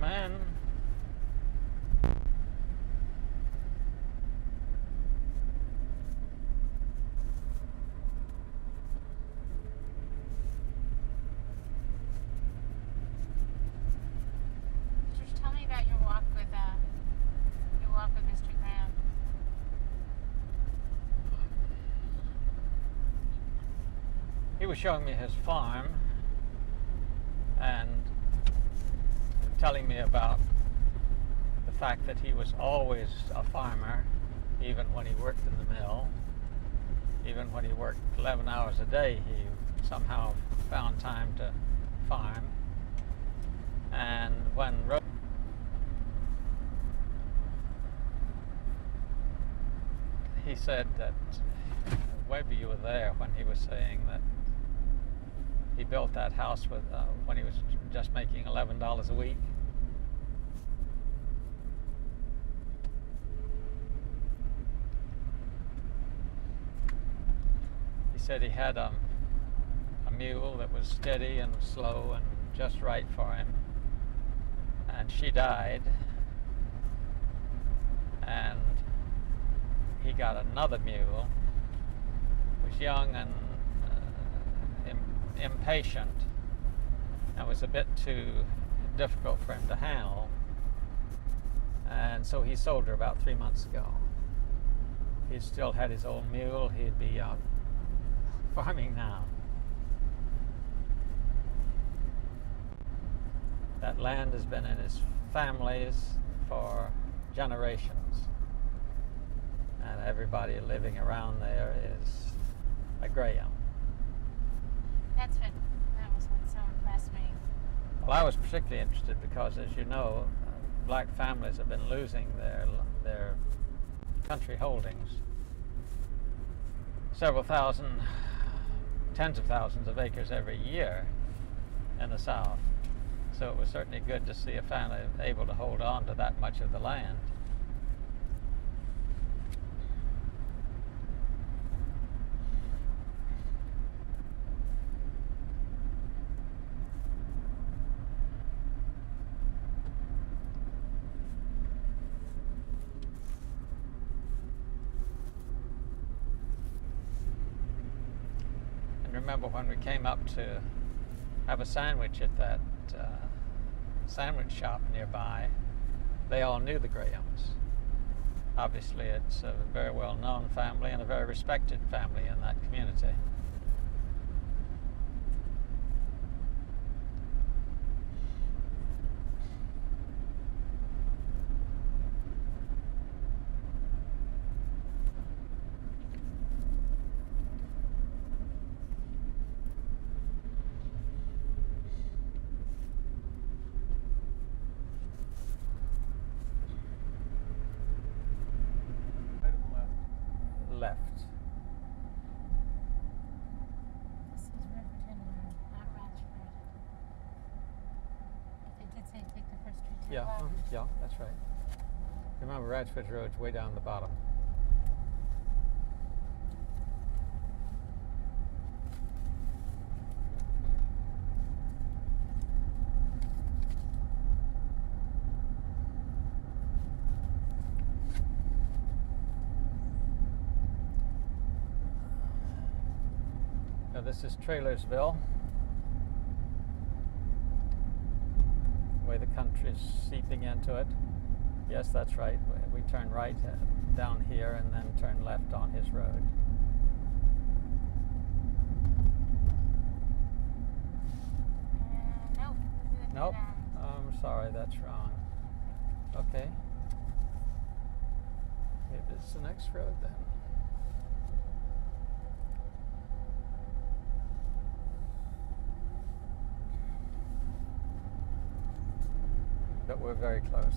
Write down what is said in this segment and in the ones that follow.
man. Just tell me about your walk with Mr. Graham. He was showing me his farm and telling me about the fact that he was always a farmer, even when he worked in the mill. Even when he worked 11 hours a day, he somehow found time to farm. And when he said that, maybe you were there when he was saying that he built that house with when he was just making $11 a week. He said he had a mule that was steady and slow and just right for him, and she died, and he got another mule. He was young and impatient, and was a bit too difficult for him to handle, and so he sold her about 3 months ago. He still had his old mule. He'd be out farming now. That land has been in his family's for generations, and everybody living around there is a Graham. That was what so impressed me. Well, I was particularly interested because, as you know, black families have been losing their country holdings. Several thousand, tens of thousands of acres every year in the South. So it was certainly good to see a family able to hold on to that much of the land. Remember when we came up to have a sandwich at that sandwich shop nearby, they all knew the Grahams. Obviously, it's a very well-known family and a very respected family in that community. Left. This is Riverton, not Ratchford. But they did say take the first street to the left. Yeah, that's right. Remember, Ratchford Road's way down the bottom. Now this is Trailersville, the way the country's seeping into it. Yes, that's right. We turn right down here and then turn left on his road. Nope. Nope. I'm sorry, that's wrong. Okay. Maybe it's the next road then. But we're very close.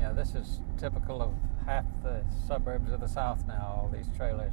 Yeah, this is typical of half the suburbs of the South now, all these trailers.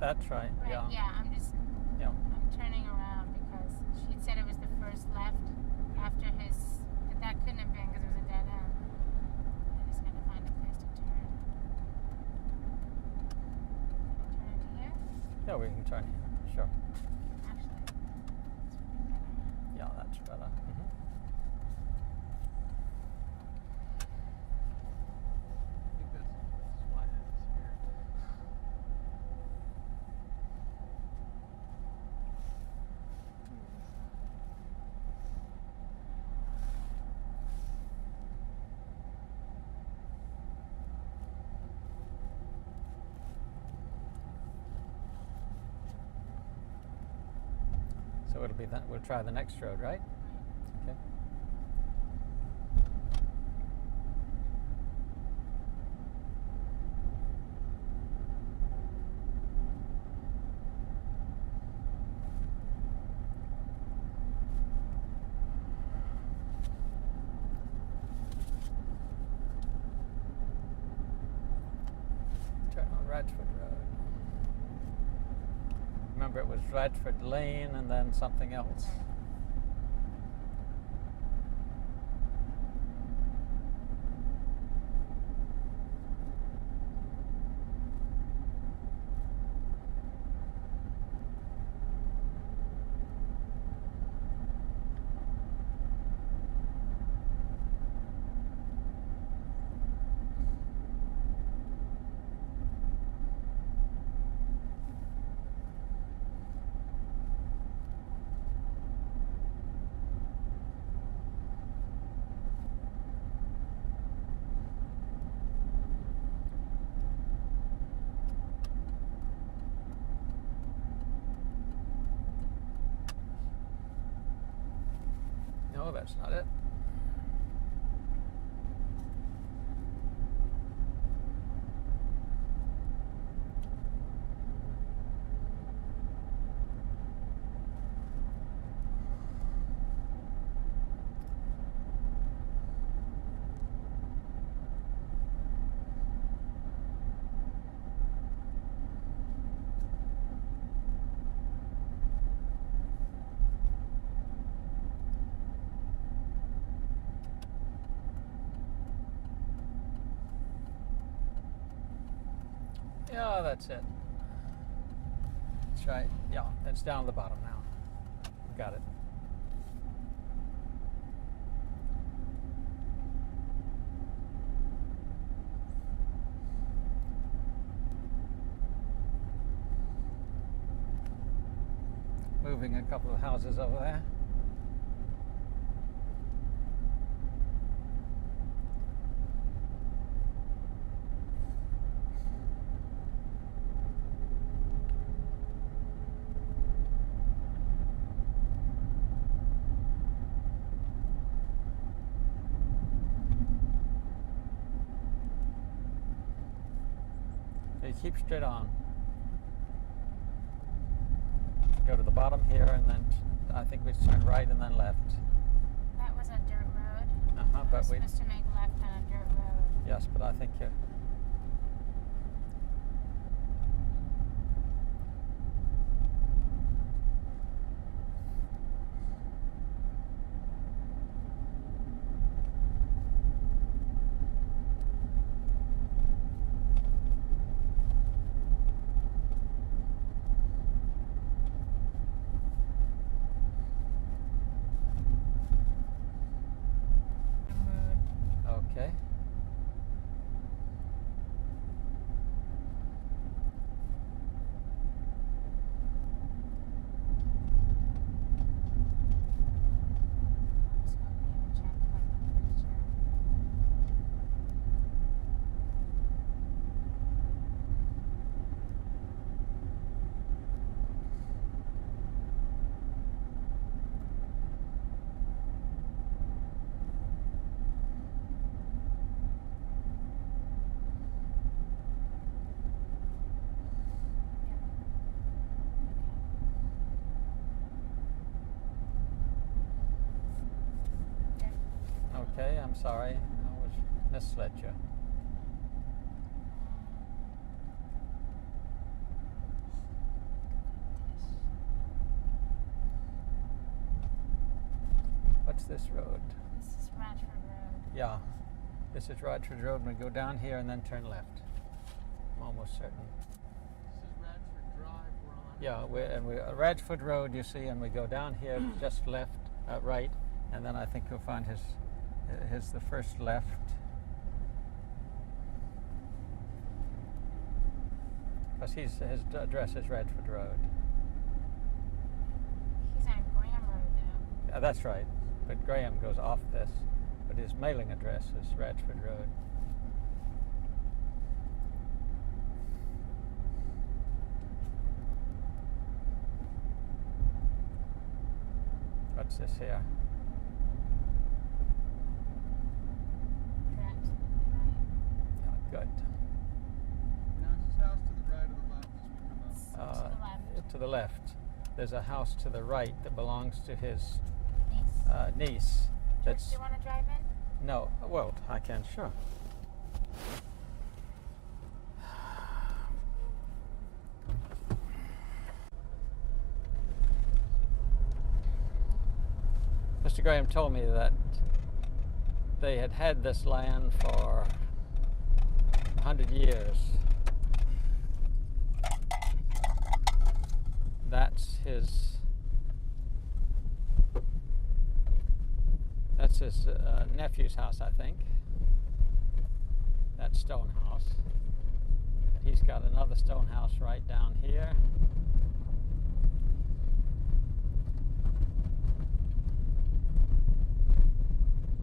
That's right. Right, Yeah. yeah, I'm turning around because she'd said it was the first left after his, but that couldn't have been because it was a dead end. I just gotta find a place to turn. Turn into here? Yeah, we can turn here. Sure. Actually, this would be better. Yeah, that's better. I think this is why it's here. So it'll be that. We'll try the next road, right? Okay. Turn on Radford Road. Remember, it was Radford Lane and then something else. No, that's not it. Yeah, that's it. That's right. Yeah, it's down at the bottom now. Got it. Moving a couple of houses over there. Okay, keep straight on. Go to the bottom here, and then I think we turn right and then left. That was a dirt road. Uh-huh, We're but we. supposed to make left on a dirt road. Yes, but I think you. Okay. Okay, I'm sorry. I was misled you. this road? This is Radford Road. Yeah. This is Radford Road. We go down here and then turn left. I'm almost certain. This is Radford Drive we're on. Yeah, we're Radford Road, you see, and we go down here just left, right, and then I think you'll find his the first left. Because his address is Radford Road. He's on Graham Road, though. Yeah, that's right. But Graham goes off this. But his mailing address is Radford Road. What's this here? Correct. Yeah, good. Now, is this house to the right or the left as we come up? To the left. To the left. There's a house to the right that belongs to his Niece. niece. Do you want to drive in? No, well, I can, sure. Mr. Graham told me that they had this land for 100 years. That's his nephew's house, I think. That stone house. He's got another stone house right down here.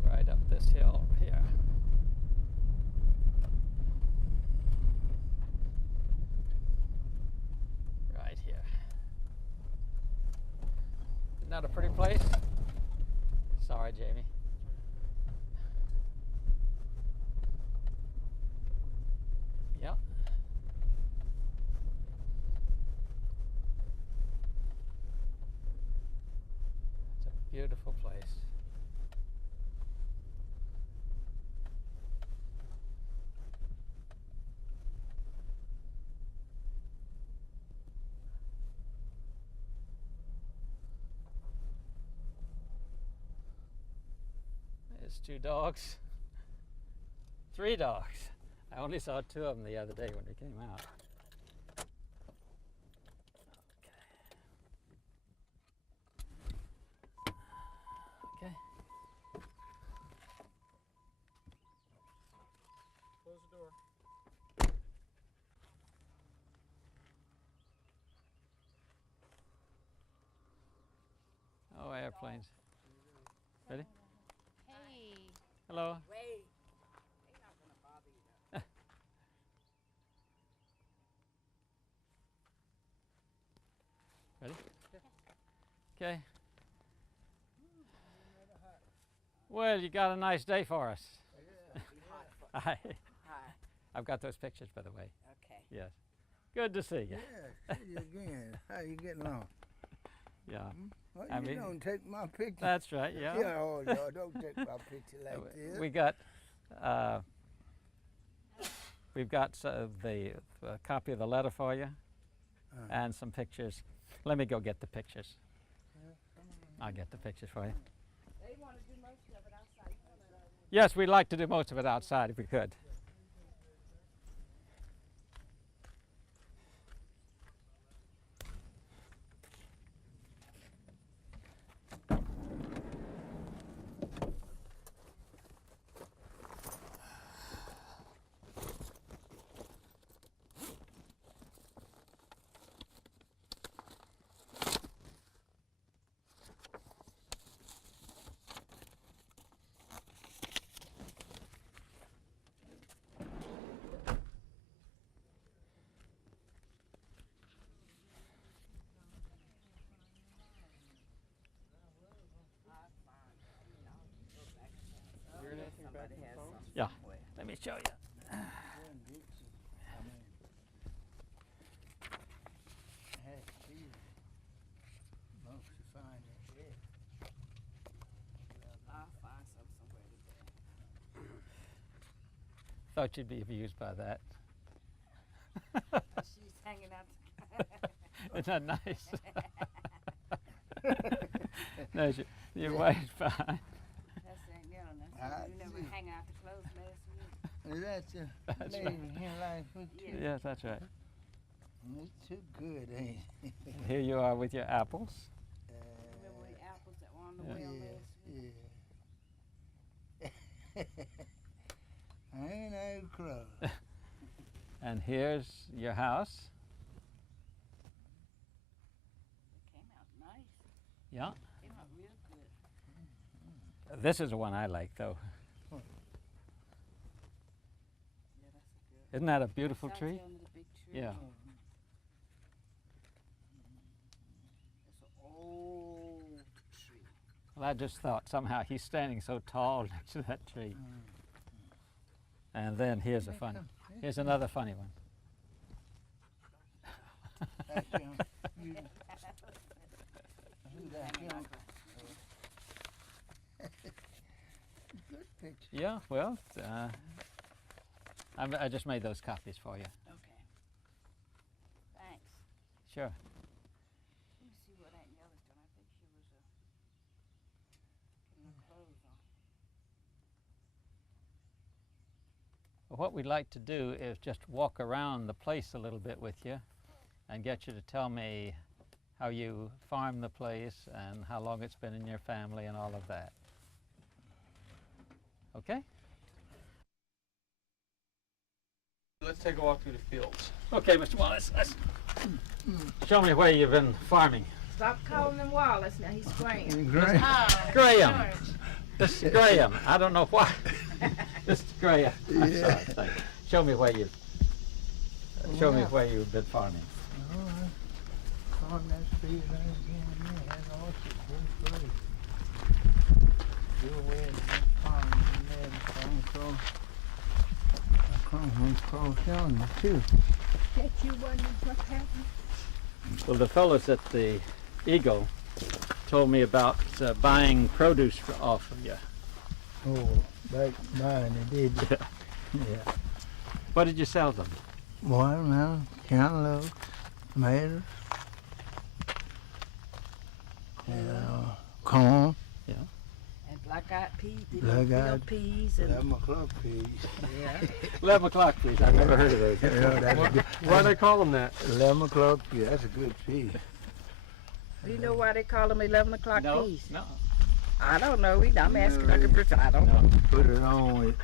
Right up this hill here. Right here. Isn't that a pretty place? Sorry, Jamie. Yep. It's a beautiful place. There's 2 dogs. 3 dogs. I only saw 2 of them the other day when we came out. Okay. Close the door. Oh, airplanes. Ready? Hey. Hello. Wait. They're not gonna bother you though. Ready? Okay. Well, you got a nice day for us. Be hot for Hi. Hi. I've got those pictures, by the way. Okay. Yes. Good to see you. Yeah, see you again. How you getting along? Yeah. Well, I you mean- don't take my picture. That's right. Yeah. Yeah, oh, Lord, don't take my picture like this. We got. We've got the copy of the letter for you and some pictures. Let me go get the pictures. I'll get the pictures for you. They want to do most of it outside. Yes, we'd like to do most of it outside if we could. Somebody has some Yeah. somewhere. Let me show you. Hey, see, most to find it. Yeah. I'll find some somewhere today. Thought you'd be amused by that. She's hanging out. Isn't that nice? No, your wife's fine. You never hang out the clothes last week. Is that your That's lady right. here last week too? Yeah. Yes, that's right. It's too good, ain't it? And here you are with your apples. Remember the apples that were on the Yeah. well last week? Yeah. Ain't no clothes. And here's your house. It came out nice. Yeah. Came out real good. This is the one I like, though. Yeah, that's a good. Isn't that a beautiful It's out tree? there under the big tree. Yeah. It's an old tree. Well, I just thought somehow he's standing so tall next to that tree. And then here's a funny. Here's another funny one. That's him. Who that Hanging him? like Good picture. Yeah, well, I just made those copies for you. Okay. Thanks. Sure. Let me see what Aunt Nella's done. I think she was getting her clothes on. What we'd like to do is just walk around the place a little bit with you and get you to tell me how you farm the place and how long it's been in your family and all of that. Okay? Let's take a walk through the fields. Okay, Mr. Wallace, show me where you've been farming. Stop calling him Wallace now. He's Graham. Great. Oh, Graham. George. This is Graham. I don't know why. This is Graham. I'm Yeah. sorry. Thank you. Show me where you've been farming. On that street right again, yeah, that's orchard, good place. You're aware that that farm is there, across yonder too. That you wondering what happened? Well, the fellows at the Eagle told me about buying produce off of you. Oh, back mine, they did. Yeah. Yeah. What did you sell them? Watermelon, cantaloupe, tomatoes, and corn, And black-eyed peas, the Black-eyed- little peas, and 11 o'clock peas. yeah. 11 o'clock, please. I've never heard of those. Yeah, that's a good, Why do they call them that? 11 o'clock pea, that's a good pea. Do you know why they call them 11 o'clock No, peas? no. I don't know. I'm asking like a person. I don't No. know. Put it on with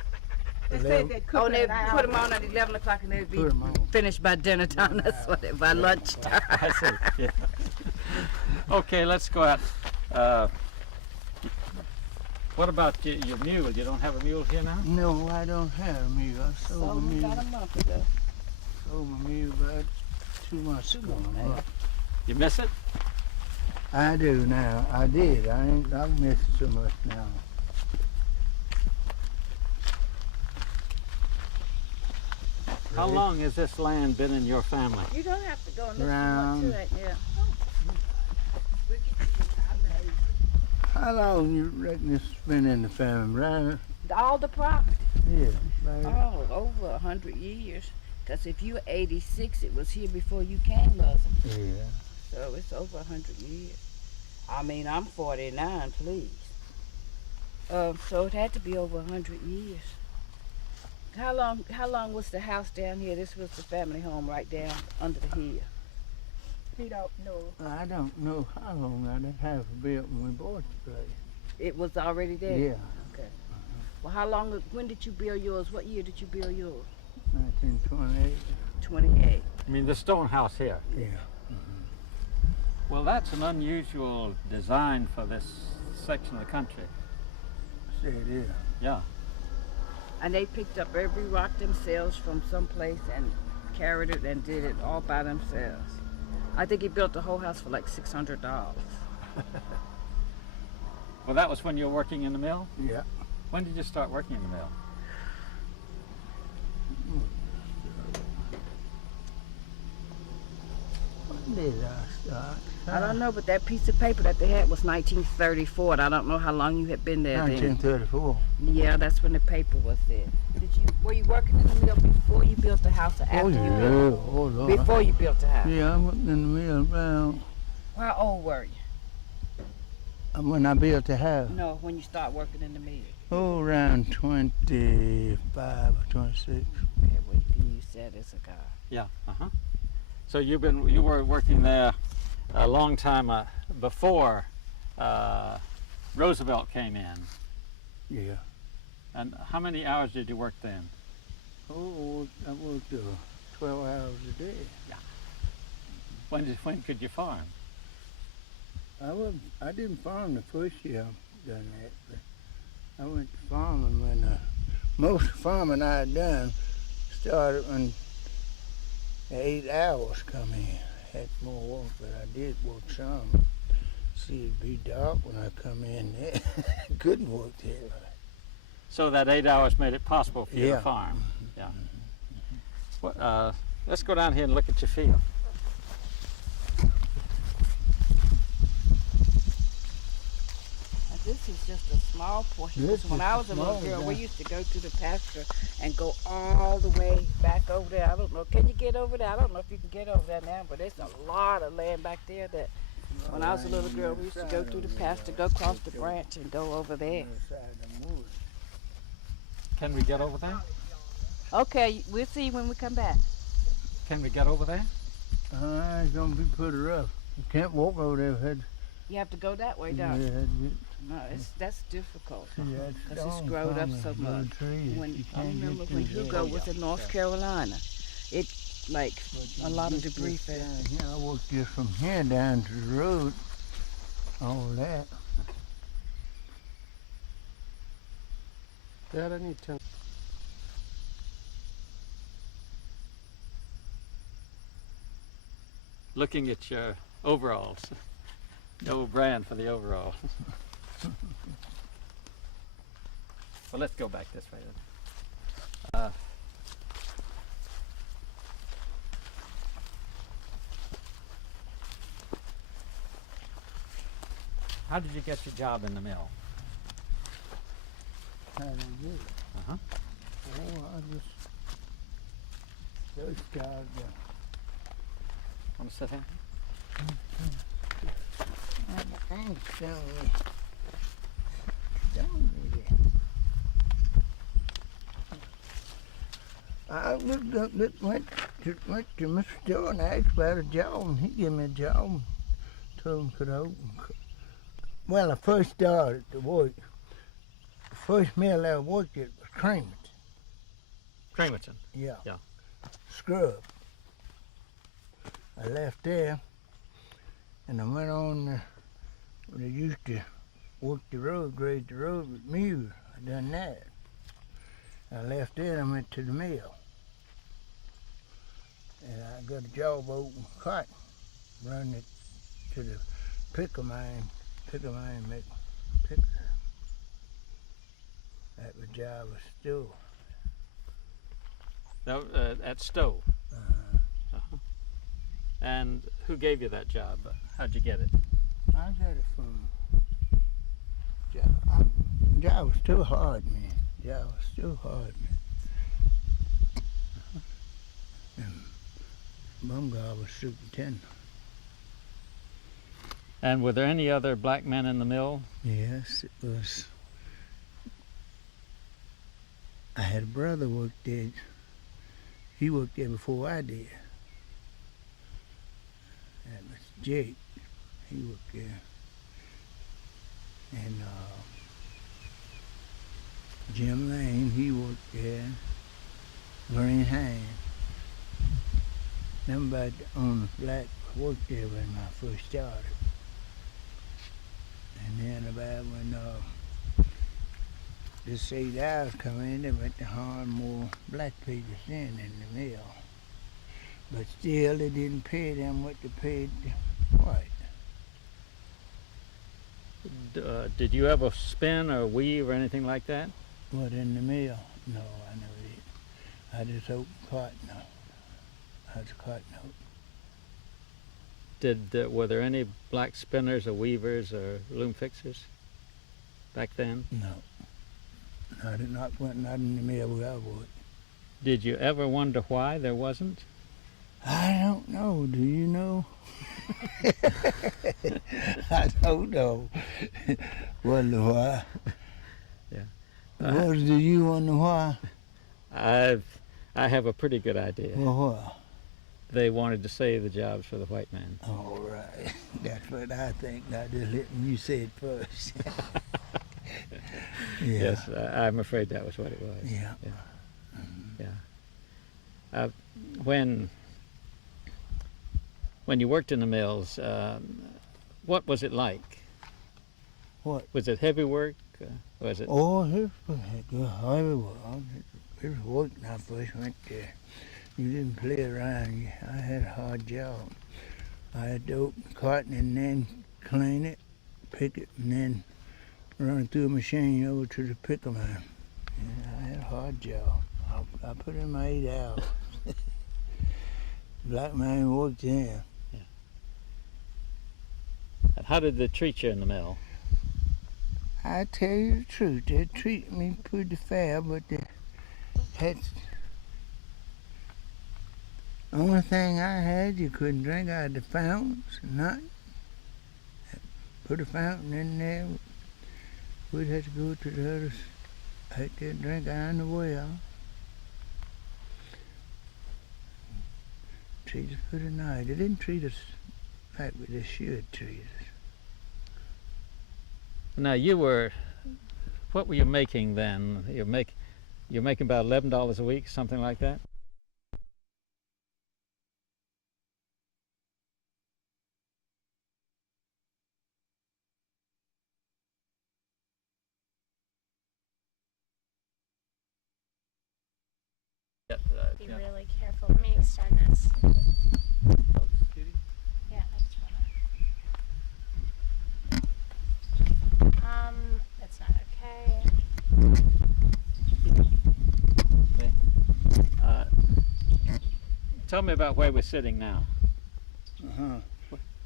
They 11, said oh, they put them on at 11 o'clock and they'd be put 'em on. finished by dinner time. That's what it, by lunchtime. I see. Yeah. Okay, let's go out. What about your mule? You don't have a mule here now? No, I don't have a mule. I sold my mule. about a month ago. Sold my mule about 2 months ago. You miss it? I do now. I did. I miss it so much now. How long has this land been in your family? You don't have to go and listen Around- to it. Yeah. How long you reckon it's been in the family, right? All the property. Yeah, right. Oh, over 100 years. Because if you're 86, it was here before you came, wasn't it? Yeah. So it's over 100 years. I mean, I'm 49, please. So it had to be over 100 years. How long was the house down here? This was the family home right down under the hill. He don't know. I don't know how long I didn't have it built when we bought the place. It was already there? Yeah, Okay. Well, when did you build yours? What year did you build yours? 1928. 28. I mean, the stone house here. Yeah. Well, that's an unusual design for this section of the country. Say it is. Yeah. And they picked up every rock themselves from someplace and carried it and did it all by themselves. I think he built the whole house for like $600. Well, that was when you were working in the mill? Yeah. When did you start working in the mill? When did I start? I don't know, but that piece of paper that they had was 1934, and I don't know how long you had been there then. 1934. Yeah, that's when the paper was there. Were you working in the mill before you built the house or after Oh, you yeah. built Oh, it? Lord. Before you built the house. Yeah, I worked in the mill around How old were you? When I built the house. No, when you start working in the mill. Oh, around 25 or 26. Okay, well you can use that as a car. Yeah. So you were working there a long time before Roosevelt came in. Yeah. And how many hours did you work then? Oh, I worked 12 hours a day. When could you farm? I didn't farm the first year I done that, but I went to farming when most farming I had done started when the 8 hours come in. Had more work, but I did work some. See, it'd be dark when I come in there. Couldn't work there. So that 8 hours made it possible for you Yeah. to farm. Yeah. Well, let's go down here and look at your field. This is just a small portion. This When is I was a little small, girl, we yeah. used to go to the pasture and go all the way back over there. I don't know. Can you get over there? I don't know if you can get over there now, but there's a lot of land back there that when I was a little girl, we used to go through the pasture, go across the branch and go over there. Can we get over there? Okay, we'll see you when we come back. Can we get over there? It's gonna be pretty rough. You can't walk over there. You have to go that way, Yeah, don't you? yeah, No, that's difficult. see, that's Because it's strong growed up from so the little much. trees. When You I can't get remember through when there. Hugo was in North Carolina, it like a lot of debris fell. Yeah, I walked just from here down to the road. All that. Dad, I need 10. Looking at your overalls. No brand for the overalls. Well, let's go back this way then. How did you get your job in the mill? How did I get it? Uh-huh. Oh, I just first job. Want to sit here? I ain't showing me. Showing me that. I looked up, went to Mr. Store and asked about a job, and he gave me a job. Told him could I open. Well, I first started to work. The first mill I worked at was Creamerton. Cramerton. Yeah. Yeah. Scrub. I left there and I went on when I used to work the road, grade the road with mules. I done that. I left there and I went to the mill. And I got a job open cotton, running it to the pickle mine make pickle. That was job was still. No, at Stowe. Uh-huh. And who gave you that job? How'd you get it? I got it from job was too hard, man. Job was too hard, man. And Bumgar was superintendent. And were there any other black men in the mill? Yes, it was. I had a brother work there. He worked there before I did. That was Jake. He worked there. And Jim Lane, he worked there. Green Hand. Nobody on the black worked there when I first started. And then about when this 8 hours come in, they went to hire more black people in the mill. But still, they didn't pay them what they paid the white. Did you ever spin or weave or anything like that? What, in the mill? No, I never did. I just opened cotton out. I was a cotton out. Were there any black spinners or weavers or loom fixers back then? No. I did not in the mill where I worked. Did you ever wonder why there wasn't? I don't know. Do you know? I don't know. Wonder why. Yeah. What do you wonder why? I have a pretty good idea. Well, why? They wanted to save the jobs for the white man. All right. That's what I think. Not just letting you say it first. Yeah. Yes, I'm afraid that was what it was. Yeah. When you worked in the mills, what was it like? What? Was it heavy work? Was it? Oh, it was heavy work. It was work when I first went there. You didn't play around. I had a hard job. I had to open the carton and then clean it, pick it, and then run it through a machine over to the picker man. Yeah, I had a hard job. I put in my 8 hours. Black man worked there. And how did they treat you in the mill? I tell you the truth, they treated me pretty fair, but they had. The only thing I had, you couldn't drink out of the fountains, nothing. Put a fountain in there, we'd have to go to the others, out there and drink out of the well. Treat us pretty nice. They didn't treat us like they should treat us. Now what were you making then? You're making about $11 a week, something like that? Be really careful. Let me extend this. Yeah, that's that's not okay. Tell me about where we're sitting now.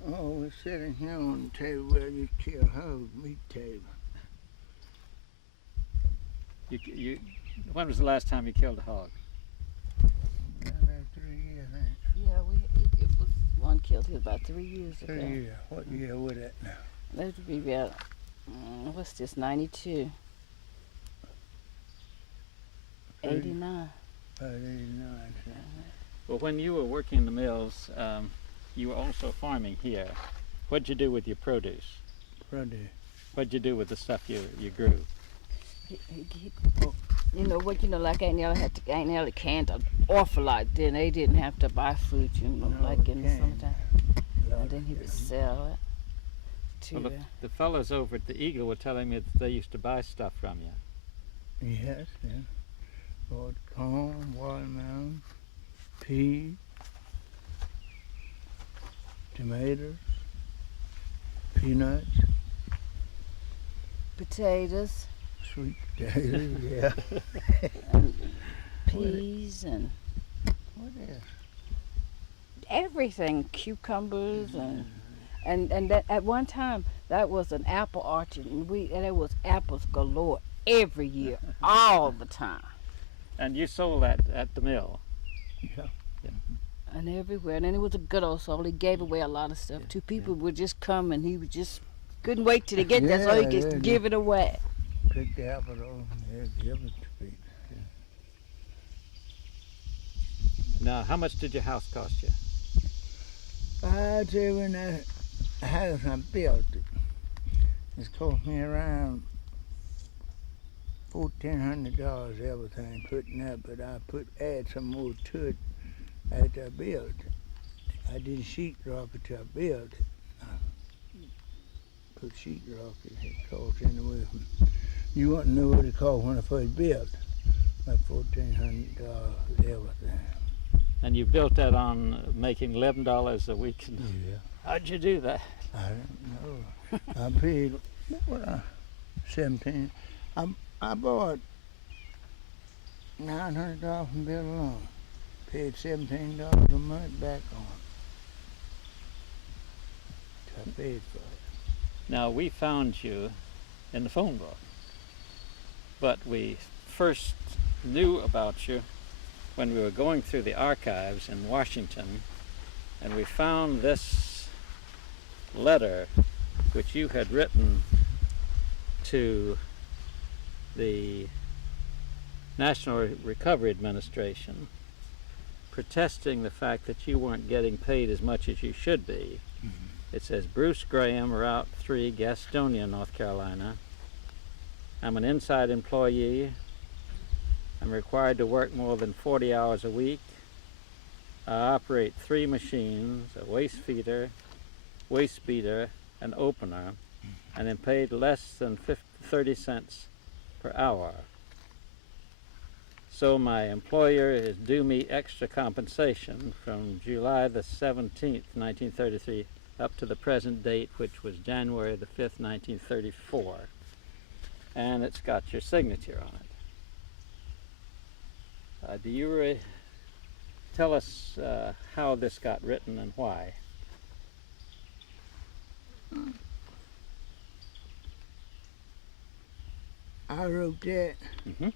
Oh, we're sitting here on the table where you kill hogs, meat table. When was the last time you killed a hog? About 3 years, ain't Yeah, it was one killed here about 3 years it? ago. 3 years. What year was that now? That would be about, what's this, 92? 89. About 89. Well, when you were working in the mills, you were also farming here. What'd you do with your produce? Produce. What'd you do with the stuff you grew? You know what, like Aunt Nellie canned an awful lot then. They didn't have to buy fruit, No, like in the canned. summertime. And then he would sell it to Well, the fellows over at the Eagle were telling me that they used to buy stuff from you. Yes, yeah. Bought corn, watermelon, peas, tomatoes, peanuts, potatoes sweet potatoes, yeah. and peas and What else? everything, cucumbers and that at one time that was an apple orchard and there was apples galore every year, all the time. And you sold that at the mill. Yeah. And everywhere. And then it was a good old soul. He gave away a lot of stuff too. People would just come and he would just couldn't wait till they get there so he Yeah, could yeah, give it away. Pick the apple off and give it to people. Now, how much did your house cost you? I tell you, when that house I built it, it's cost me around $1,400 everything putting up, but I add some more to it after I built it. I did sheetrock it till I built it. I put sheetrock in it, cost anywhere from, you wouldn't know what it cost when I first built it, about $1,400 everything. And you built that on making $11 a week. Yeah. How'd you do that? I don't know. I paid, what, 17. I bought $900 from Bill alone. Paid $17 a month back on it. So I paid for it. Now, we found you in the phone book, but we first knew about you when we were going through the archives in Washington, and we found this letter which you had written to the National Recovery Administration protesting the fact that you weren't getting paid as much as you should be. It says, Bruce Graham, Route 3, Gastonia, North Carolina. I'm an inside employee. I'm required to work more than 40 hours a week. I operate 3 machines, a waste feeder, waste beater, an opener, and am paid less than 30 cents per hour. So my employer is due me extra compensation from July the 17th, 1933, up to the present date, which was January the 5th, 1934. And it's got your signature on it. Do you tell us how this got written and why? I wrote that. Mm-hmm.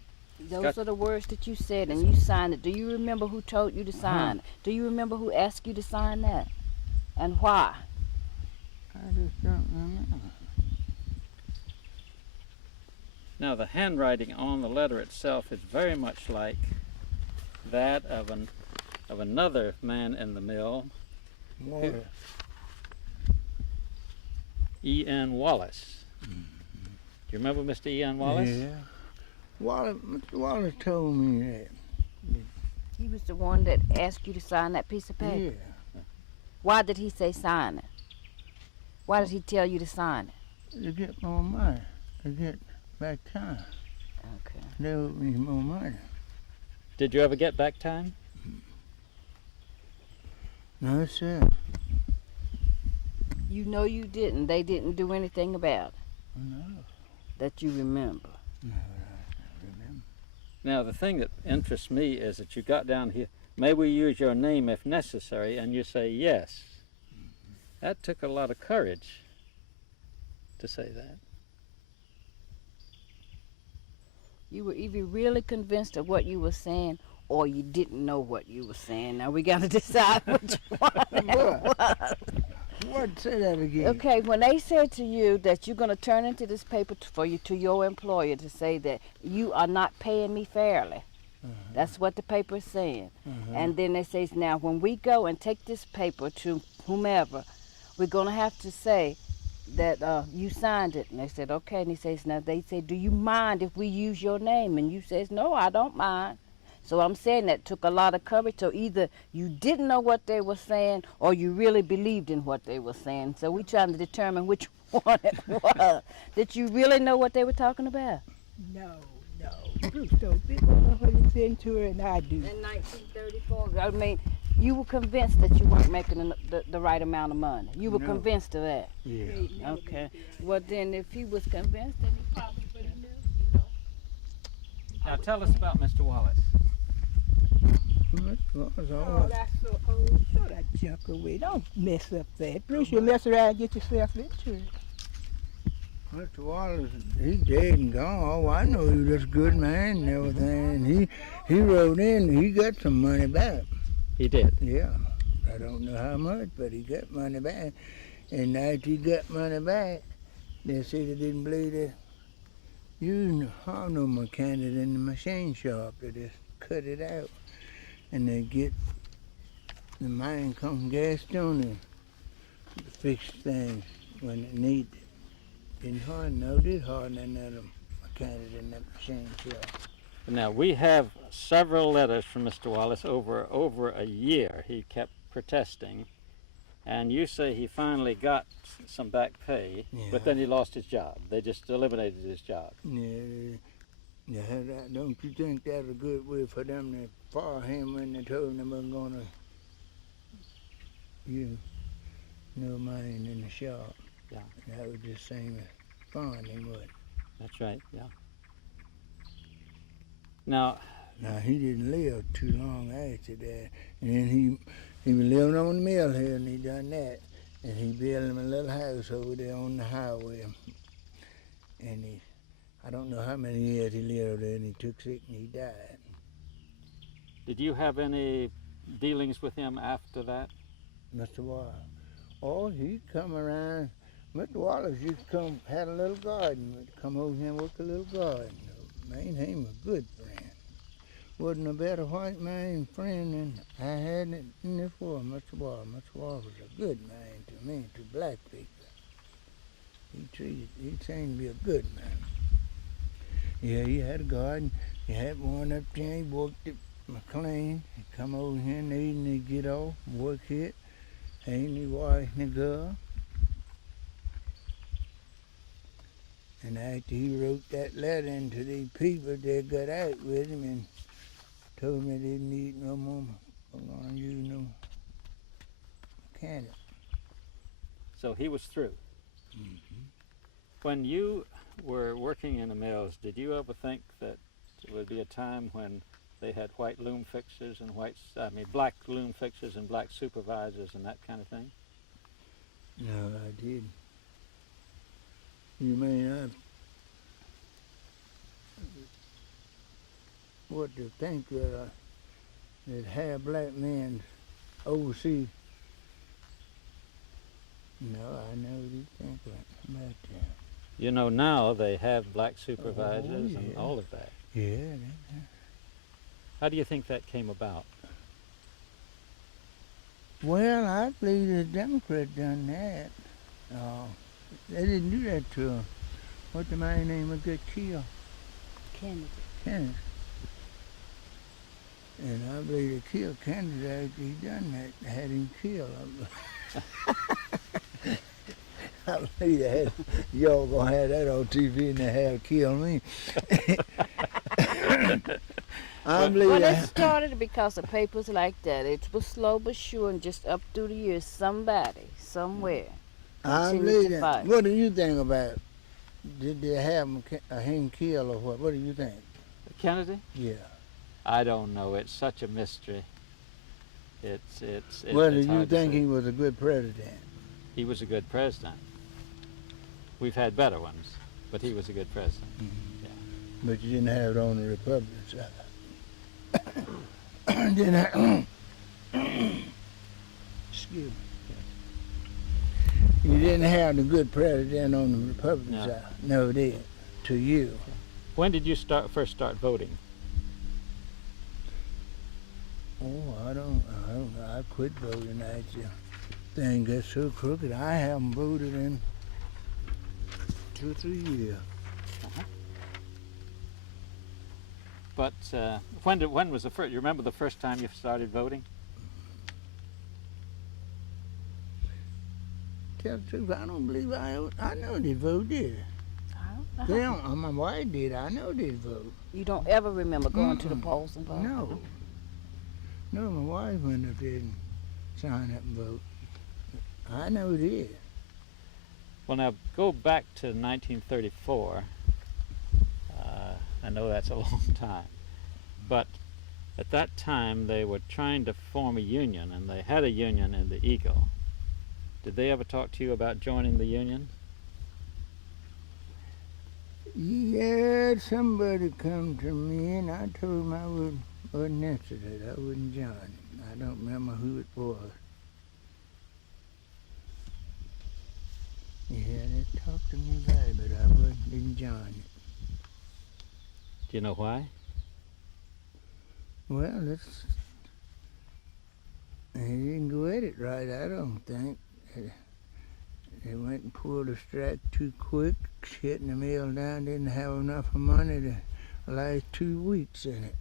Those are the words that you said, and you signed it. Do you remember who told you to sign it? Do you remember who asked you to sign that? And why? I just don't remember. Now the handwriting on the letter itself is very much like that of another man in the mill, Water. E.N. Wallace. Do you remember Mr. E.N. Wallace? Yeah. Mr. Wallace told me that. He was the one that asked you to sign that piece of paper. Yeah. Why did he say sign it? Why did he tell you to sign it? To get more money. To get back time. Okay. They owed me more money. Did you ever get back time? No, sir. You know you didn't. They didn't do anything about it No. that you remember. No, I remember. Now the thing that interests me is that you got down here, may we use your name if necessary, and you say yes. That took a lot of courage to say that. You were either really convinced of what you were saying or you didn't know what you were saying. Now we got to decide which one it was. What? Say that again. Okay, when they said to you that you're going to turn into this paper to your employer to say that you are not paying me fairly. That's what the paper is saying. And then they say, now when we go and take this paper to whomever, we're going to have to say that you signed it. And they said, okay. And he says, now they say, do you mind if we use your name? And you says, no, I don't mind. So I'm saying that took a lot of courage. So either you didn't know what they were saying or you really believed in what they were saying. So we're trying to determine which one it was. Did you really know what they were talking about? No. Bruce knows a bit more what he's into it than I do. In 1934, I mean, you were convinced that you weren't making the right amount of money. You were No. convinced of that. Yeah. Okay. Well, then if he was convinced, then he probably would have knew. Now tell us about Mr. Wallace. Mr. Wallace Oh, always. that's so old. Throw that junk away. Don't mess up that. Bruce, you mess around and get yourself into it. Mr. Wallace, he dead and gone. Oh, I know he was just a good man and everything. And he wrote in, he got some money back. He did. Yeah. I don't know how much, but he got money back. And after he got money back, they said they didn't believe that using no mechanic in the machine shop. They just cut it out. And they get the mine come Gastonia to fix things when it needed. Didn't hardly know, did hardly another mechanic in that machine shop. Now we have several letters from Mr. Wallace over a year. He kept protesting, and you say he finally got some back pay, but then he lost his job. They just eliminated his job. Yeah, don't you think that was a good way for them to fire him when they told him they weren't gonna use no money in the shop? Yeah. That was just same as firing him, wasn't it? That's right, yeah. Now he didn't live too long after that. And then he was living on the mill here, and he done that. And he built him a little house over there on the highway. And I don't know how many years he lived there, and he took sick and he died. did you have any dealings with him after that? Mr. Wild. Oh, he'd come around. Mr. Wallace used to come, had a little garden. Would come over here and work a little garden. Man, he was a good friend. Wasn't a better white man friend than I had in this world, Mr. Wallace. Mr. Wallace was a good man to me, to black people. He seemed to be a good man. Yeah, he had a garden. He had one up there. He worked it clean. He'd come over here in the evening, he'd get off, work it. And he washed the girl. And after he wrote that letter into these people, they got out with him and told me they didn't need no more. I'm gonna use no mechanic. So he was through. Mm-hmm. When you were working in the mills, did you ever think that there would be a time when they had white loom fixers and black loom fixers and black supervisors and that kind of thing? No, I didn't. You mean what to think that have black men overseas? No, I never did think about that. You know, now they have black supervisors and all of that. Yeah. How do you think that came about? Well, I believe the Democrats done that. They didn't do that to what the man's name was got killed? Kennedy. And I believe they killed Kennedy after he done that. They had him killed. I believe they had, y'all gonna have that on TV and they had killed me. I believe Well, it that. started because of papers like that. It was slow but sure, and just up through the years, somebody, somewhere, I continued believe to that. fight. What do you think about it? Did they have him killed or what? What do you think? Kennedy? Yeah. I don't know. It's such a mystery. It's Well, do it's you hard to think say. he was a good president? He was a good president. We've had better ones, but he was a good president. But you didn't have it on the Republican side. Didn't have, excuse me. You didn't have the good president on the Republican No. side. No, it did. To you. When did you first start voting? Oh, I don't know. I quit voting after thing got so crooked. I haven't voted in 2 or 3 years. But when was the first? You remember the first time you started voting? Tell the truth, I don't believe I know they voted. I They don't know. don't. My wife did. I know they vote. You don't ever remember going to the Mm-mm. polls and voting? No. No, my wife went up there and signed up and vote. I know it is. Well, now go back to 1934. I know that's a long time, but at that time they were trying to form a union, and they had a union in the Eagle. Did they ever talk to you about joining the union? Yeah, somebody come to me and I told him I wasn't interested. I wouldn't join him. I don't remember who it was. Yeah, they talked to me about it, but I didn't join it. Do you know why? Well, they didn't go at it right, I don't think. They went and pulled the strike too quick, shutting the mill down, didn't have enough money to last 2 weeks in it.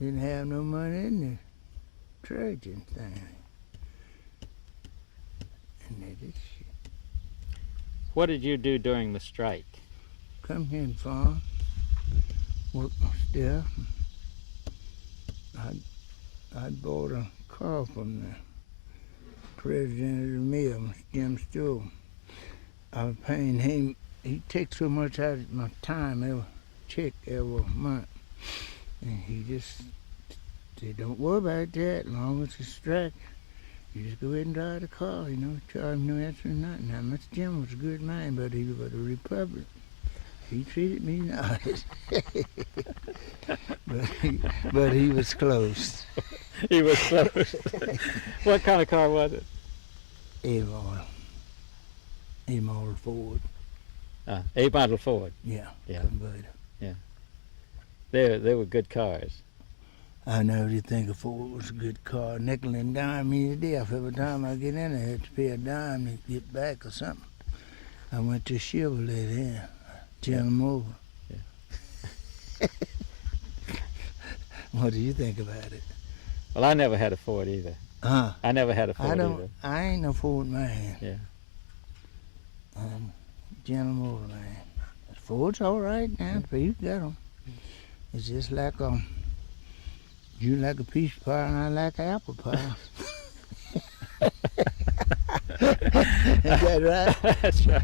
Didn't have no money in the trudging thing. And they just What did you do during the strike? come here and farm, work my stuff. I bought a car from the president of the mill, Jim Stewart. I was paying him, he takes so much out of my time, every month. And he just said, don't worry about that, as long as it's strike. You just go ahead and drive the car, charge him no extra nothing. Now, Mr. Jim was a good man, but he was a Republican. He treated me nice. but he was close. He was close. What kind of car was it? A-model Ford. A-model Ford. Yeah, Yeah. converter. They were good cars. I know you think a Ford was a good car. Nickel and dime me to death. Every time I get in there, I have to pay a dime to get back or something. I went to Chevrolet there. General Motors. Yeah. What do you think about it? Well, I never had a Ford either. I never had a Ford either. I ain't no Ford man. Yeah. General Motors man. Ford's all right now. You got them. It's just like you like a peach pie and I like apple pie. Is that right? That's right.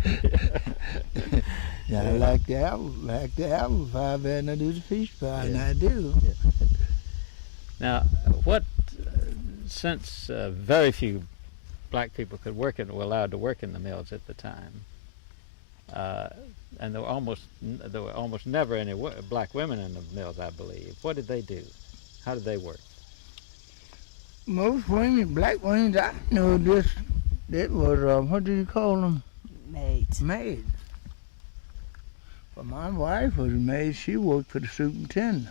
Yeah, I like the apple pie better than I do the peach pie, and I do. Now, since very few black people were allowed to work in the mills at the time, and there were almost never any black women in the mills, I believe. What did they do? How did they work? Most women, black women, I know that was, what do you call them? Maids. Maids. Well, my wife was a maid. She worked for the superintendent.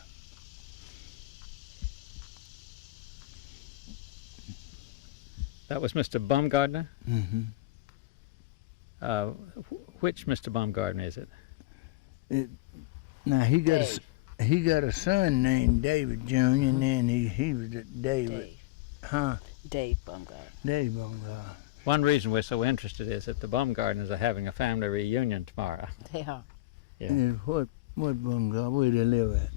That was Mr. Baumgartner? Mm-hmm. Which Mr. Baumgartner is it? Now he got a son named David Jr. and then he was David. Dave. Huh? Dave Baumgartner. Dave Baumgartner. One reason we're so interested is that the Baumgartners are having a family reunion tomorrow. They are. Yeah. And what Baumgartner? Where they live at?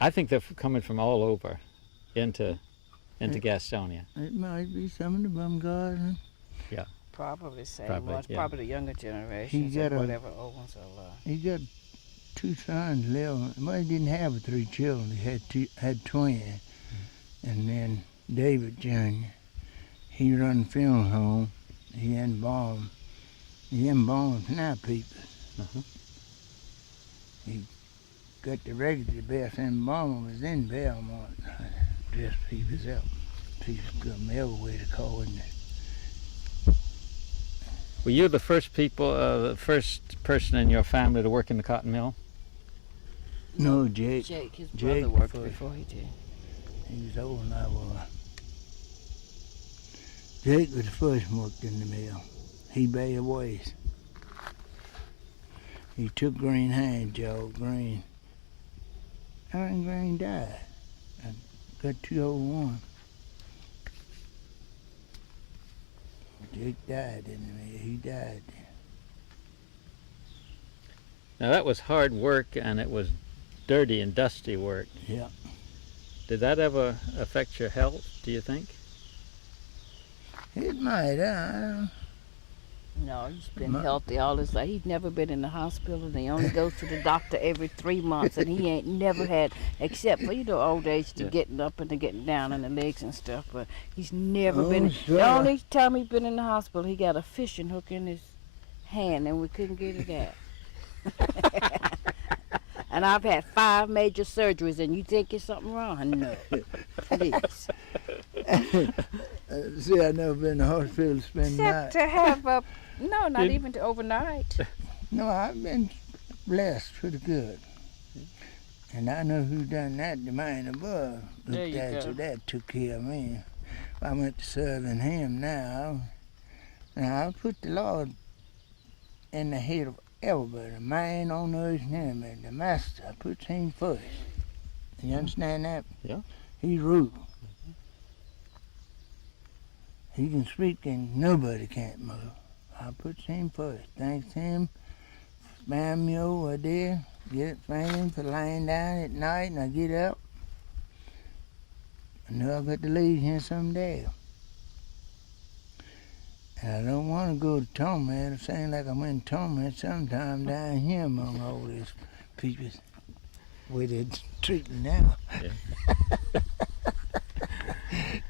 I think they're coming from all over into Gastonia. It might be some of the Baumgartner. Probably same Probably, ones. yeah. Probably the younger generations got and a- whatever old ones are alive. He got 2 sons living. Well, he didn't have 3 children. He had twins. And then David Jr. He run the funeral home. He embalmed now people. Uh-huh. He got the regular best embalmer was in Belmont. Dressed people up. People come everywhere to call it. Were you the first person in your family to work in the cotton mill? No, Jake. Jake, his Jake brother worked first. before he did. He was old and I was. Jake was the first one worked in the mill. He bailed ways. He took Green hand job. Green died. I got 201. Jake died in the mill. He died. Now that was hard work and it was dirty and dusty work. Yeah. Did that ever affect your health, do you think? It might. No, he's been healthy all his life. He's never been in the hospital, and he only goes to the doctor every 3 months, and he ain't never had, except for, old age, the getting up and the getting down in the legs and stuff, but he's never been, sure. the only time he's been in the hospital, he got a fishing hook in his hand, and we couldn't get it out. And I've had 5 major surgeries, and you think it's something wrong? No, please. See, I've never been in the hospital to spend the night. Except to have a, no, not even to overnight. No, I've been blessed pretty good. And I know who done that, the man above. There Looked you after go. that, took care of me. I went to serving him now. Now, I put the Lord in the head of everybody, the man on earth and him, and the master. I put him first. You understand that? Yeah. He ruled. He can speak and nobody can't move. I put him first. Thanks him. Spam me over there. Get it thank him for laying down at night and I get up. I know I got to leave here someday. And I don't want to go to torment. It seems like I'm in torment sometime down here among all these people. Where they're treating now. Yeah.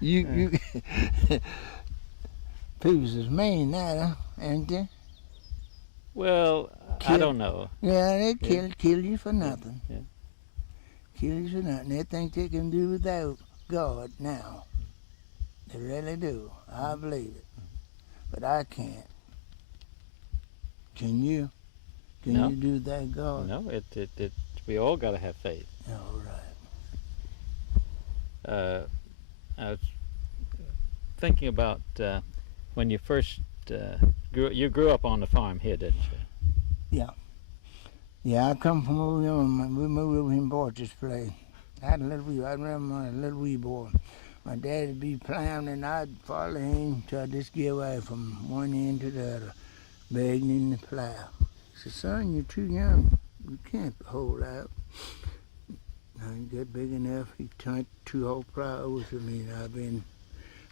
You people is mean now, ain't they? Well, I don't know. Yeah, they kill you for nothing. Yeah. Kill you for nothing. They think they can do without God now. They really do. I believe it. but I can't. Can you? Can No. you do that, God? No, we all got to have faith. All right. I was thinking about when you first you grew up on the farm here, didn't you? Yeah, I come from over here. We moved over here and bought this place. I remember my little wee boy. My dad would be plowing and I'd follow him till I just get away from one end to the other, begging him to plow. He said, son, you're too young. You can't hold out. Now he got big enough. He turned 2 whole plows for me, and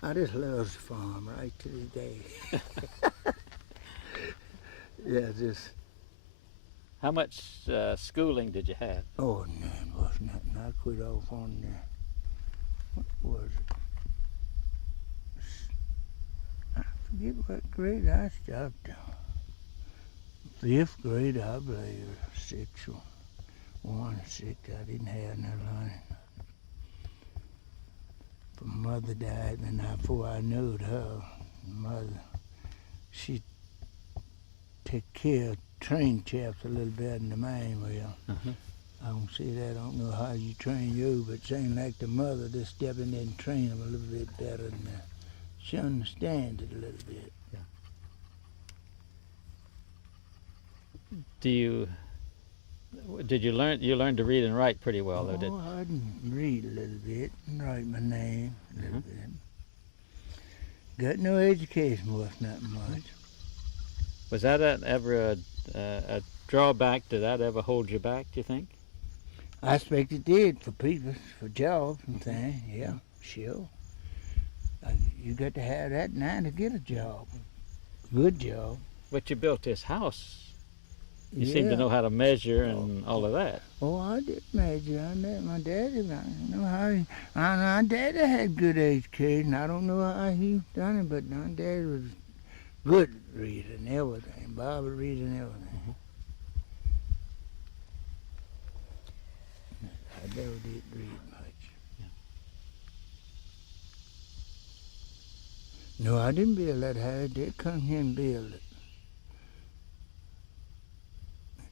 I just love the farm right to this day. Yeah, just. How much schooling did you have? Oh, no, it was nothing. I quit off on there. What was it? I forget what grade I stopped on. 5th grade, I believe, or 6th or 1 or 6. I didn't have no learning. My mother died, and before I knew her, mother, she took care of train chaps a little better than the man will. I don't see that. I don't know how you train you, but it seems like the mother just step in there and train them a little bit better than that. She understands it a little bit. Did you learn to read and write pretty well, though, did you? I can read a little bit and write my name a little bit. Got no education worth nothing much. Was that ever a drawback? Did that ever hold you back, do you think? I expect it did for people, for jobs and things. Yeah, sure. You got to have that now to get a job. Good job. But you built this house. You seem to know how to measure and all of that. Oh, I did measure. I met my daddy. I know how he. My daddy had good education. I don't know how he done it, but my daddy was good at reading and everything. Bob would read and everything. I never did read much. No, I didn't build that house. They come here and build it.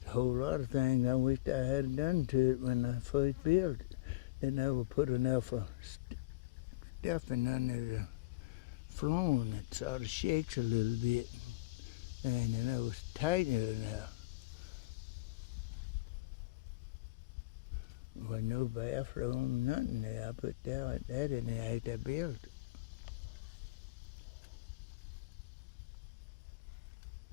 A whole lot of things I wished I had done to it when I first built it. They never put enough stuffing under the flooring that sort of shakes a little bit, and then it was tighter enough. There was no bathroom, nothing there. I put that in there after I built it.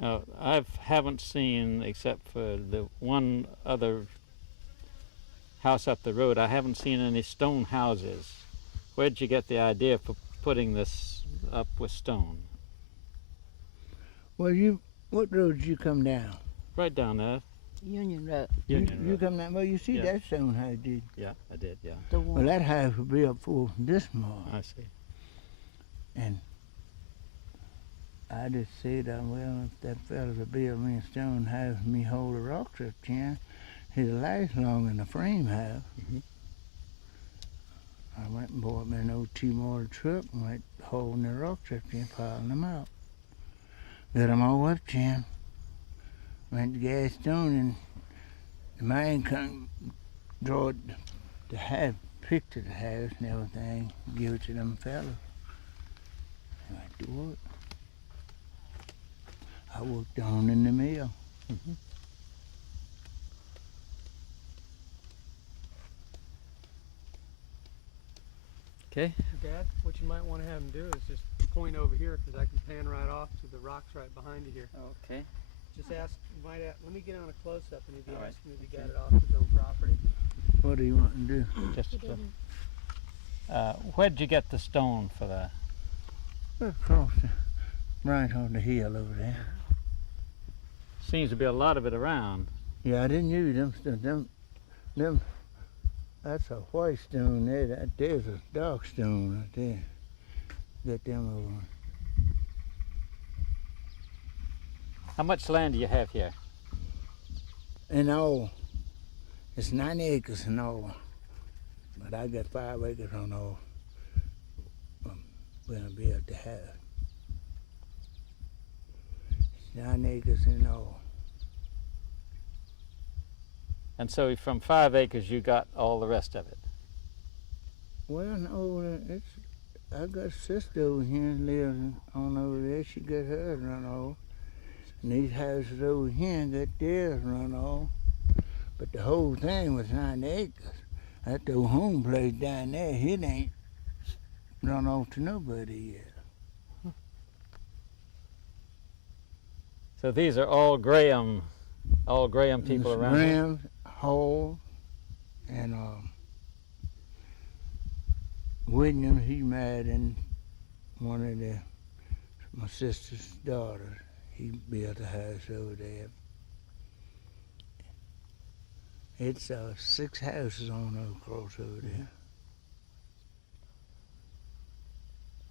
Now, I haven't seen, except for the one other house up the road, I haven't seen any stone houses. Where'd you get the idea for putting this up with stone? Well, what road did you come down? Right down there. Union Road. Union You Road. come down, well, you see Yeah. that stone house, did. Yeah, I did, yeah. The Well, one. that house was built for this small. I see. And I just said, well, if that fella's a build me a stone house and me hold the rocks up here, it'll last longer than a frame house. I went and bought me an old two-motor truck and went holding the rocks up here, piling them out. Got them all up here. Went to gas stone and the man come draw the house, picture the house and everything, give it to them fellas. I went to work. I worked on in the mill. Okay. Dad, what you might want to have him do is just point over here, because I can pan right off to the rocks right behind you here. Okay. Just ask, let me get on a close-up, and if you All right. ask him if he got it off his own property. What do you want to do? Just, He didn't. where'd you get the stone for that? Across right on the hill over there. Seems to be a lot of it around. Yeah, I didn't use them. That's a white stone there. There's a dark stone right there. Got them over. How much land do you have here? In all, it's 9 acres in all. But I got 5 acres on all. When I built the house. 9 acres in all. And so from 5 acres, you got all the rest of it. Well, no, I got a sister over here living on over there. She got hers run off. And these houses over here got theirs run off. But the whole thing was 9 acres. That old home place down there, it ain't run off to nobody yet. So these are all Graham people around here? Graham, Hall, and William, he married in one of my sister's daughters. He built a house over there. It's 6 houses on across over there.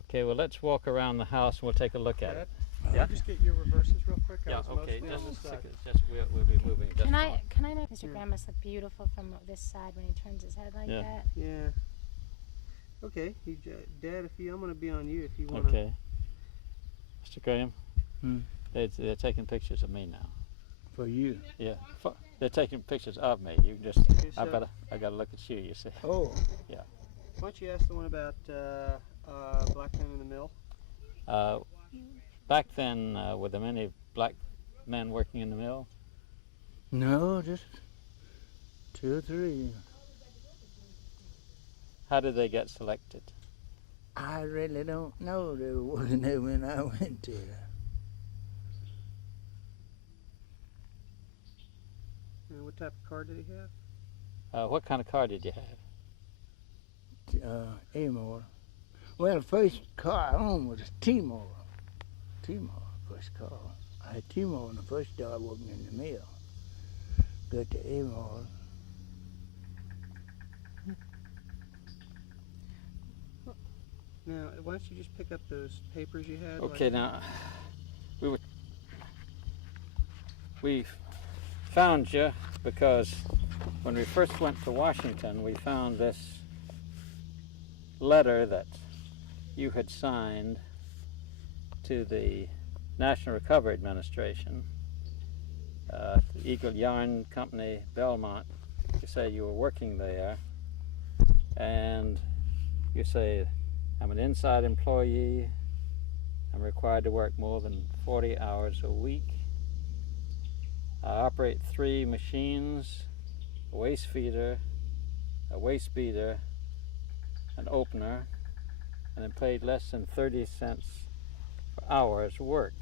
Okay, well, let's walk around the house and we'll take a look at it. Yeah. Just get your reverses real quick. I Yeah, was okay, mostly on this side. we'll be moving just Can I fine. make Mr. Graham must look beautiful from this side when he turns his head like Yeah. that? Yeah. Okay, Dad, I'm going to be on you if you want to. Okay. Mr. Graham, Hmm. they're taking pictures of me now. For you. Yeah, they're taking pictures of me. You just, Okay, I so gotta look at you. You see. Oh, why don't you ask the one about black men in the mill? Back then, were there many black men working in the mill? no, just 2 or 3. How did they get selected? I really don't know. They were working there when I went there. And what type of car did he have? What kind of car did you have? Amor. Well, the first car I owned was a Timor. First car. I had Timor when I first started working in the mill. Got the Amor. Now, why don't you just pick up those papers you had? Okay, now we found you because when we first went to Washington, we found this letter that you had signed to the National Recovery Administration, the Eagle Yarn Company, Belmont. You say you were working there, and you say, I'm an inside employee. I'm required to work more than 40 hours a week. I operate 3 machines, a waste feeder, a waste beater, an opener, and I'm paid less than 30 cents per hour's work.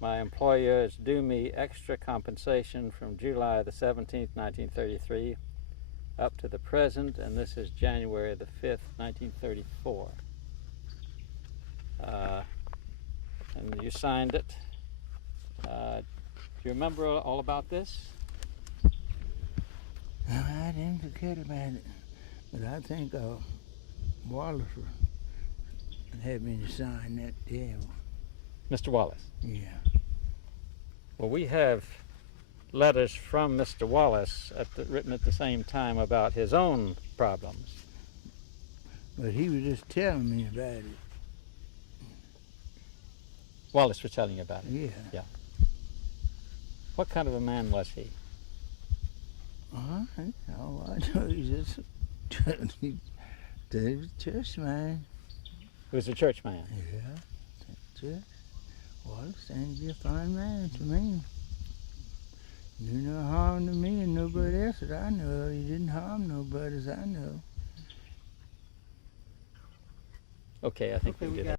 My employer is due me extra compensation from July the 17th, 1933 up to the present, and this is January the 5th, 1934. And you signed it. Do you remember all about this? No, I didn't forget about it. But I think Wallace had me to sign that deal. Mr. Wallace. Yeah. Well, we have letters from Mr. Wallace written at the same time about his own problems. But he was just telling me about it. Wallace was telling you about it. Yeah. What kind of a man was he? All I know is just the church man. He was a church man. Yeah. Church. Wallace seemed to be a fine man to me. Do no harm to me and nobody else that I know of. He didn't harm nobody as I know. Okay, I think Okay, we we did got it.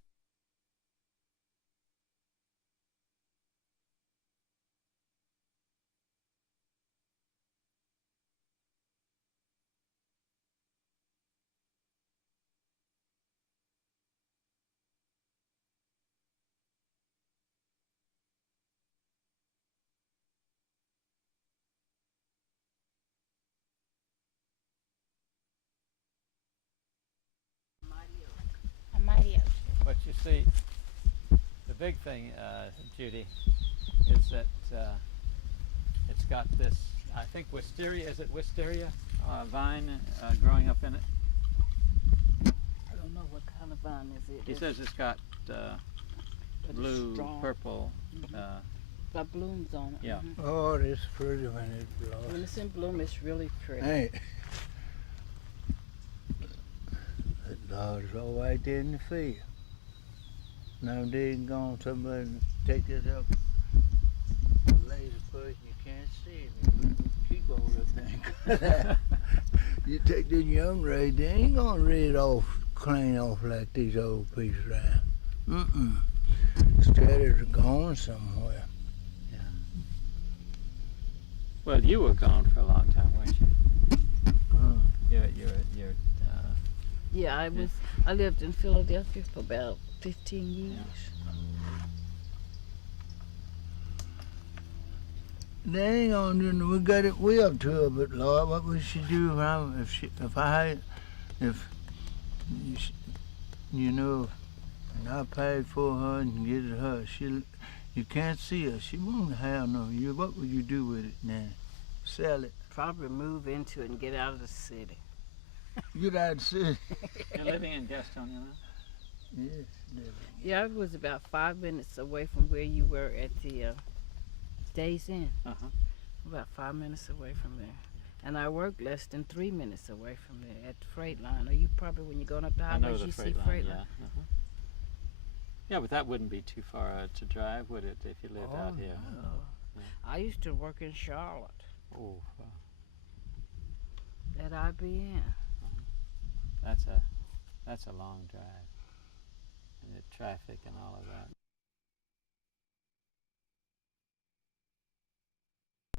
A mighty ocean. But you see, the big thing, Judy, is that it's got this, I think wisteria, is it wisteria vine growing up in it? I don't know what kind of vine is it. He says it's got But it's blue, strong. purple. Got blooms on it. Yeah. Oh, it's pretty when it When blossoms. it's in bloom, it's really pretty. Hey. That dog's all right there in the field. Now they ain't gone, somebody take this up. Laser person, you can't see it. Keep on the thing. You take this young ray, they ain't gonna read off, clean off like these old pieces around. Instead it's going somewhere. Well, you were gone for a long time, weren't you? You're Yeah, I lived in Philadelphia for about 15 years. They ain't gonna do. We got it. We up to it, but Lord, what would she do you know, and I paid for her and get it her. You can't see her. She won't have no. What would you do with it now? Sell it. Probably move into it and get out of the city. Get out of the city. You're living in Gastonia now? Yes. Yeah, I was about 5 minutes away from where you were at the Days Inn. Uh-huh. About 5 minutes away from there. And I work less than 3 minutes away from there at the freight line. Or you probably, when you're going up the I know highways, the you see freight line, freight yeah. line. Uh-huh. Yeah, but that wouldn't be too far to drive, would it, if you lived out here? No. I used to work in Charlotte Oh, at IBM. that's a long drive, and the traffic and all of that.